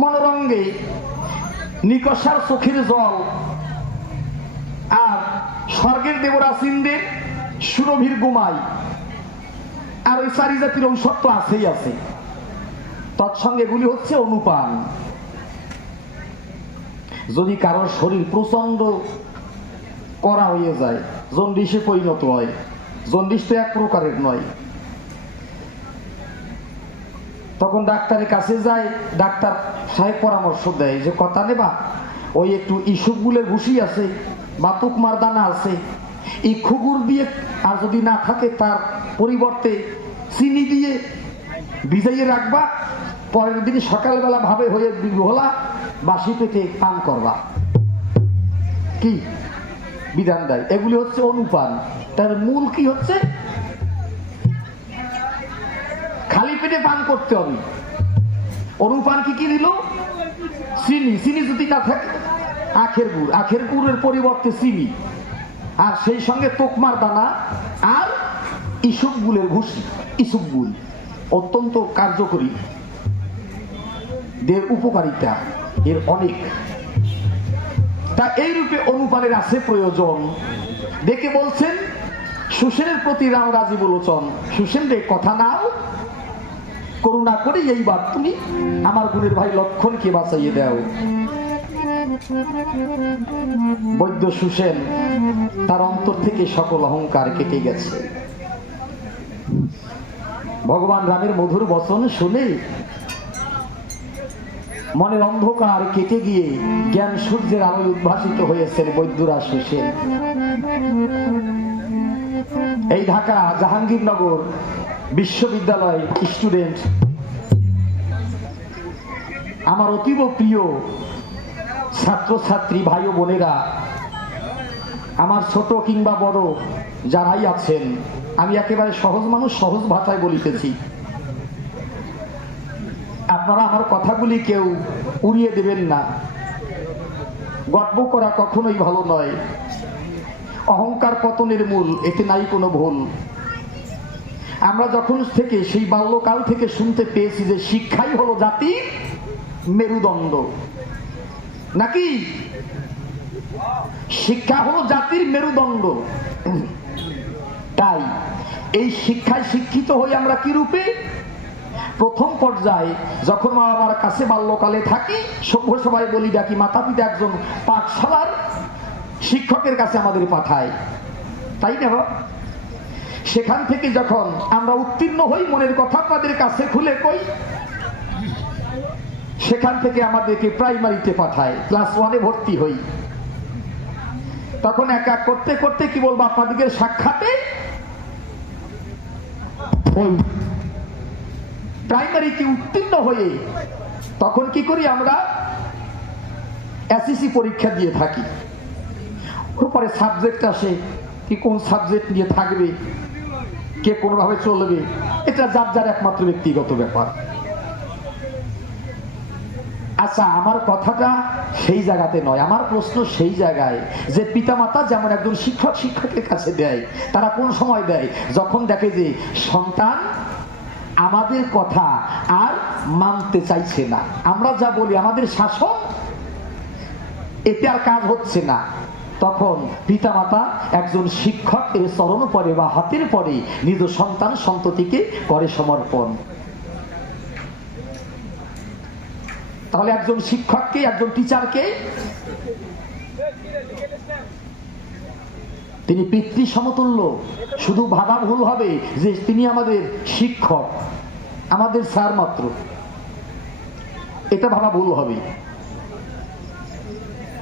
মনোরঙ্গে নিকষার চোখের জল আর স্বর্গের দেবরাসিনদের সুরভির গুমাই আর ওই চারি জাতির ঔষধ তো আছেই আছে, তৎসঙ্গে এগুলি হচ্ছে অনুপান। যদি কারোর শরীর প্রচন্ড কড়া হয়ে যায়, জন্ডিসে পরিণত হয়, জন্ডিস তো এক প্রকারের নয়, তখন ডাক্তারের কাছে যায়, ডাক্তার সাহেব পরামর্শ দেয় যে কথা নেবা, ওই একটু ইসুগুলের ভুসি আছে বা তুকমার দানা আছে, এই খুগুর দিয়ে, আর যদি না থাকে তার পরিবর্তে চিনি দিয়ে ভিজাইয়ে রাখবা, পরের দিন সকালবেলা ভাবে হয়ে বিঘোলা বাসি পেটে পান করবা। কি বিধান দেয়? এগুলি হচ্ছে অনুপান। তার মূল কি হচ্ছে? খালি পেটে পান করতে হবে। অনুপান কি কি দিল? চিনি। চিনি যদি না থাকে আখের গুড়, আখের গুড়ের পরিবর্তে চিনি, আর সেই সঙ্গে তোকমার দানা আর ইসবগুলের ভুসি। ইসবগুল অত্যন্ত কার্যকরী, দেহের উপকারিতা এর অনেক। তা এই রূপে অনুপানের আছে প্রয়োজন। দেখে বলছেন সুসেনের প্রতি রাম রাজি বলোচন, সুসেন রে কথা নাও, করুণা করে এইবার তুমি আমার গুণের ভাই লক্ষণকে বাঁচাইয়ে দাও। বৈদ্য সুসেন তার অন্তর থেকে সকল অহংকার কেটে গেছে। ভগবান রামের মধুর বচন শুনে মনের অন্ধকার কেটে গিয়ে জ্ঞান সূর্যের আলোয় উদ্ভাসিত হয়েছেন বৈদ্যরা সুসেন। এই ঢাকা জাহাঙ্গীরনগর বিশ্ববিদ্যালয় স্টুডেন্ট, আমার অতীব প্রিয় ছাত্রছাত্রী ভাই ও বোনেরা, আমার ছোট কিংবা বড় যারাই আছেন, আমি একেবারে সহজ মানুষ, সহজ ভাষায় বলিতেছি। আপনারা আমার কথাগুলি কেউ উড়িয়ে দেবেন না। গর্ব করা কখনোই ভালো নয়, অহংকার পতনের মূল, এতে নাই কোনো ভুল। আমরা যখন থেকে সেই বাল্যকাল থেকে শুনতে পেয়েছি যে শিক্ষাই হলো জাতির মেরুদণ্ড, নাকি? শিক্ষা হলো জাতির মেরুদণ্ড। তাই এই শিক্ষায় শিক্ষিত হই আমরা কি রূপে? প্রথম পর্যায়ে যখন মা বাবার কাছে বাল্যকালে থাকি, সভ্য সবাই বলি ডাকি, মাতা পিতা একজন পাঠশালার শিক্ষকের কাছে আমাদের পাঠায়, তাই না? সেখান থেকে যখন আমরা উত্তীর্ণ হই, মনের কথা আপনাদের কাছে খুলে কই, সেখান থেকে আমাদেরকে প্রাইমারিতে পাঠায়, ক্লাস 1-এ ভর্তি হই। তখন এক এক করতে করতে কি বলবো আপনাদের সাক্ষাতে প্রাইমারিতে উত্তীর্ণ হয়ে তখন কি করি আমরা? এসএসসি পরীক্ষা দিয়ে থাকি। ওপরে সাবজেক্ট আসে, কি কোন সাবজেক্ট নিয়ে থাকবে, কে কোনোভাবে চলবে, এটা যার যার একমাত্র ব্যক্তিগত ব্যাপার। আচ্ছা, আমার কথাটা সেই জায়গাতে নয়, আমার প্রশ্ন সেই জায়গায় যে পিতামাতা যেমন একজন শিক্ষক শিক্ষকের কাছে দেয়, তারা কোন সময় দেয়? যখন দেখে যে সন্তান আমাদের কথা আর মানতে চাইছে না, আমরা যা বলি আমাদের শাসন এতে আর কাজ হচ্ছে না, তখন পিতামাতা একজন শিক্ষকের চরণ পরে বা হাতের পরে নিজ সন্তান সন্ততিকে করে সমর্পণ। তাহলে একজন শিক্ষককে, একজন টিচারকে তিনি পিতৃ সমতুল্য। শুধু ভাবা ভুল হবে যে তিনি আমাদের শিক্ষক, আমাদের স্যার মাত্র, এটা ভাবা ভুল হবে।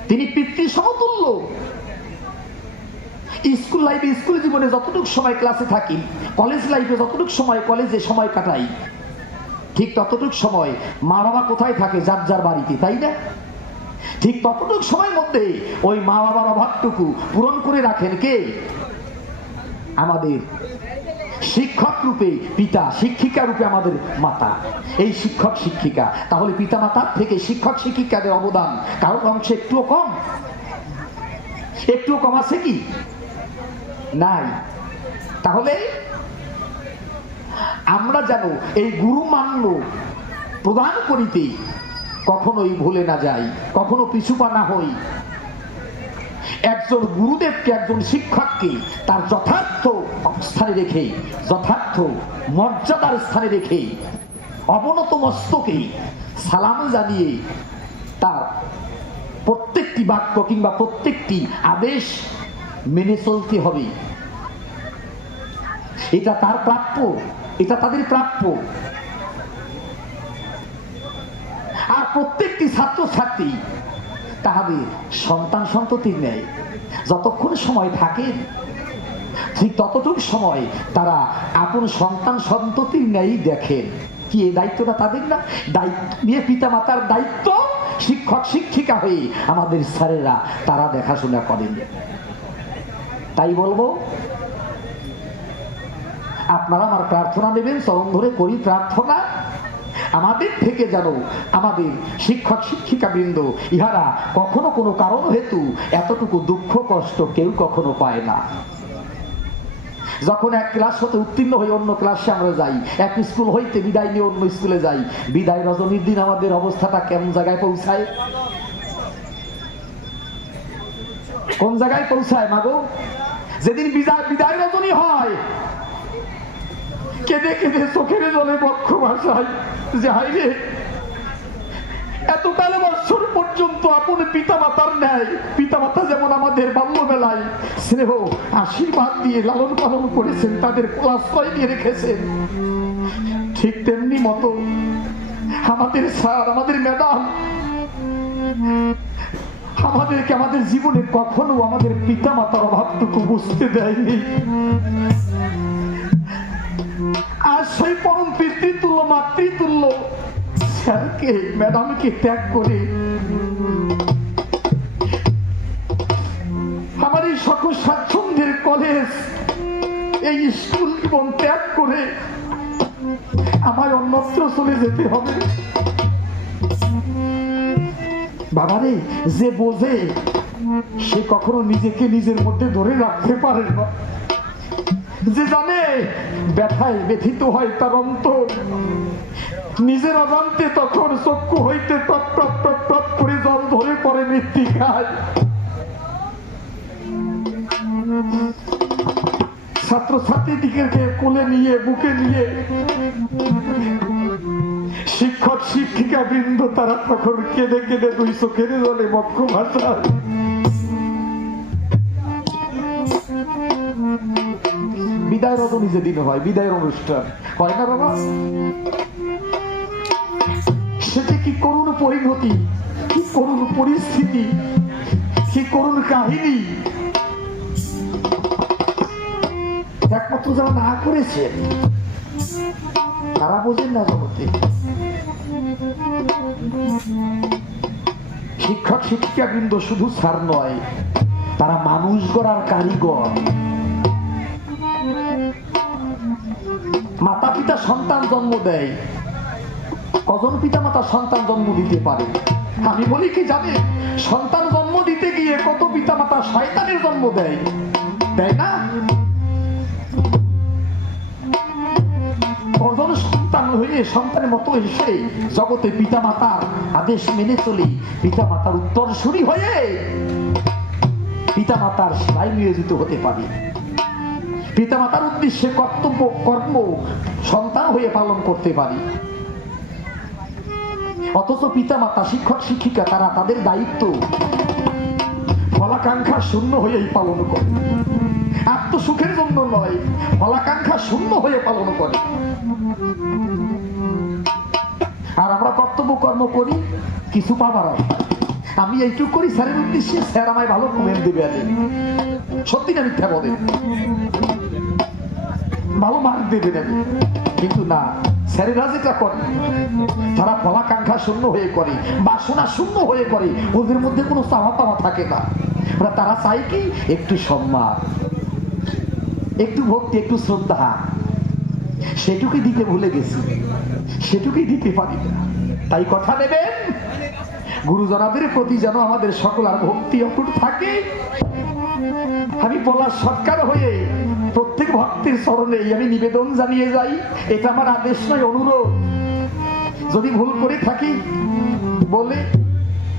তিনি পিতৃ সমতুল্য। স্কুল লাইফে, স্কুল জীবনে যতটুকু সময় ক্লাসে থাকি, কলেজ লাইফে যতটুকু সময় কলেজে সময় কাটাই, ঠিক ততটুকু সময় মা বাবা কোথায় থাকে? যার যার বাড়িতে, তাই না? ঠিক ততটুকু সময়ের মধ্যে ওই মা বাবার অভাবটুকু পূরণ করে রাখেন কে? আমাদের শিক্ষক রূপে পিতা, শিক্ষিকা রূপে আমাদের মাতা, এই শিক্ষক শিক্ষিকা। তাহলে পিতা মাতার থেকে শিক্ষক শিক্ষিকাদের অবদান কারোর অংশে একটুও কম? একটুও কম আছে কি? নাই। তাহলে আমরা যেন এই গুরু মান্য প্রদান করিতে কখনোই ভুলে না যাই, কখনো পিছুপা না হই। একজন গুরুদেবকে, একজন শিক্ষককে তার যথার্থ স্থানে রেখে, যথার্থ মর্যাদার স্থানে রেখে অবনত মস্তকে সালাম জানিয়ে তার প্রত্যেকটি বাক্য কিংবা প্রত্যেকটি আদেশ মেনে চলতে হবে। এটা তার প্রাপ্য, এটা তাদের প্রাপ্য। আর প্রত্যেকটি ছাত্রছাত্রী তাহাদের সন্তান সন্ততির ন্যায় যতক্ষণ সময় থাকে ঠিক ততটুকু সময় তারা আপন সন্তান সন্ততির ন্যায় দেখেন। কি এই দায়িত্বটা তাদের না? দায়িত্ব নিয়ে পিতা মাতার দায়িত্ব, শিক্ষক শিক্ষিকা হয়ে আমাদের স্যারেরা তারা দেখাশোনা করেন। তাই বলবো, আপনারা আমার প্রার্থনা দেবেন, চরণ ধরে করি প্রার্থনা, আমাদের থেকে যেন আমাদের শিক্ষক শিক্ষিকা বৃন্দ ইহারা কখনো কোনো কারণ হেতু এতটুকু দুঃখ কষ্ট কেউ কখনো পায় না। যখন এক ক্লাস হতে উত্তীর্ণ হয়ে অন্য ক্লাসে আমরা যাই, এক স্কুল হইতে বিদায় নিয়ে অন্য স্কুলে যাই, বিদায় রজনীর দিন আমাদের অবস্থাটা কেমন জায়গায় পৌঁছায়? কোন জায়গায় পৌঁছায় মাগো? যেদিন বিদায় রজনী হয়, কেঁদে কেঁদে চোখের জলে বক্ষ ভাষায় যে হাইরে এতকাল বছর পর্যন্ত আপন পিতা মাতার ন্যায়, পিতা মাতা যেমন আমাদের বাল্যবেলায় স্নেহ আশীর্বাদ দিয়ে লালন পালন করেছেন, তাদের আশ্রয় দিয়ে রেখেছেন, ঠিক তেমনি মতো আমাদের স্যার, আমাদের ম্যাডাম আমাদেরকে আমাদের জীবনে কখনো আমাদের পিতা মাতার অভাবটুকু বুঝতে দেয়নি। আর সেই পরম পিতৃতুল্য মাতৃতুল্য স্যারকে, ম্যাডামকে ত্যাগ করে আমার এই সকল স্বাচ্ছন্দ্যের কলেজ, এই স্কুল জীবন ত্যাগ করে আমায় অন্যত্র চলে যেতে হবে। বাবারে, যে বোঝে সে কখনো নিজেকে নিজের মধ্যে ধরে রাখতে পারে না। যে জানে ব্যথায় ব্যথিত হয় তার অন্তর, নিজের অজান্তে তখন চক্ষু হইতে টপ টপ টপ টপ করে জল ধরে পড়ে মৃত্তিকায়। ছাত্রছাত্রীদিকে কোলে নিয়ে, বুকে নিয়ে শিক্ষক শিক্ষিকা বৃন্দ তারা তখন কেঁদে কেঁদে দুই চোখের জলে বক্ষ ভাষায় বিদায় রজনী যেদিন হয়, বিদায়ের অনুষ্ঠান হয় না বাবা, সেটা কি করুণ পরিণতি, কি করুণ পরিস্থিতি, কি করুণ কাহিনী। একমাত্র যারা না করেছে তারা বোঝেন না জগতে। শিক্ষক শিক্ষিকা বৃন্দ শুধু স্যার নয়, তারা মানুষ গড়ার কারিগর। মাতা পিতা সন্তান জন্ম দেয়, কজন পিতা মাতা সন্তান জন্ম দিতে পারে? আমি বলি কি জানে, সন্তান জন্ম দিতে গিয়ে কত পিতা মাতা শয়তানের জন্ম দেয়, দেয় না? কজন সন্তান হয়ে সন্তানের মতো এসে জগতে পিতা মাতার আদেশ মেনে চলি, পিতা মাতার উত্তরসূরি হয়ে পিতা মাতার সেবায় নিয়োজিত হতে পারে, পিতা মাতার উদ্দেশ্যে কর্তব্য কর্ম সন্তান হয়ে পালন করতে পারি। অথচ পিতা মাতা শিক্ষক শিক্ষিকা তারা তাদের দায়িত্ব ফলাকাঙ্ক্ষা শূন্য হয়েই পালন করে, আত্মসুখের জন্য নয়, ফলাকাঙ্ক্ষা শূন্য হয়ে পালন করে। আর আমরা কর্তব্য কর্ম করি কিছু পাবার আশায়। আমি এইটুকু করি স্যারের উদ্দেশ্যে, স্যার আমায় ভালো কমেন্ট দেবে, সত্যি না মিথ্যা বলে, ভালো মার্ক দেবে নেবে, কিন্তু না, স্যারেরা যেটা করে তারা ফলাকাঙ্ক্ষা শূন্য হয়ে করে, বাসনা শূন্য হয়ে করে, ওদের মধ্যে কোনো চাওয়া পাওয়া থাকে না। তারা চায় কি একটু সম্মান, একটু ভক্তি, একটু শ্রদ্ধা, সেটুকুই দিতে ভুলে গেছি, সেটুকুই দিতে পারি না। তাই কথা নেবেন, গুরুজনাদের প্রতি যেন আমাদের সকল আর ভক্তি অটুট থাকে। আমি বলার সরকার হয়ে প্রত্যেক ভক্তের চরণে আমি নিবেদন জানিয়ে যাই, এটা আমার আদেশ নয়, অনুরোধ। যদি ভুল করে থাকি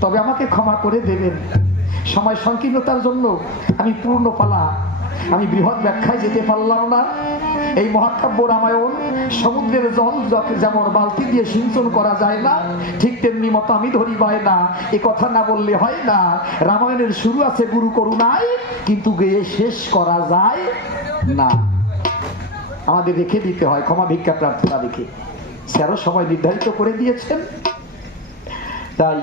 তবে আমাকে ক্ষমা করে দেবেন। সময় সংকীর্ণতার জন্য আমি পূর্ণ পালা আমি বৃহৎ ব্যাখ্যায় যেতে পারলাম না। এই মহাকাব্য রামায়ণ সমুদ্রের জল যেমন বালতি দিয়ে সিঞ্চন করা যায় না, ঠিক তেমনি মতো আমি ধরি পাই না, এ কথা না বললে হয় না। রামায়ণের শুরু আছে গুরু করুণায়, কিন্তু গিয়ে শেষ করা যায় না। আমাদের রেখে দিতে হয় ক্ষমা ভিক্ষা প্রার্থনা রেখে। স্যারও সময় নির্ধারিত করে দিয়েছেন। তাই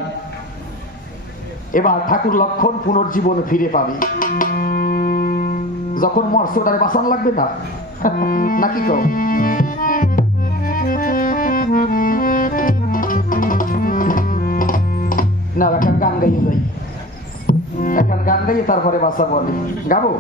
এবার ঠাকুর লক্ষণ পুনর্জীবন ফিরে পাবে। যখন মরছে ওটারে বাঁচান লাগবে না নাকি তো? না, এখন গান গাইয়ে যাই, এখন গান গাইয়ে তারপরে বাঁচাবো। আমি গাবো।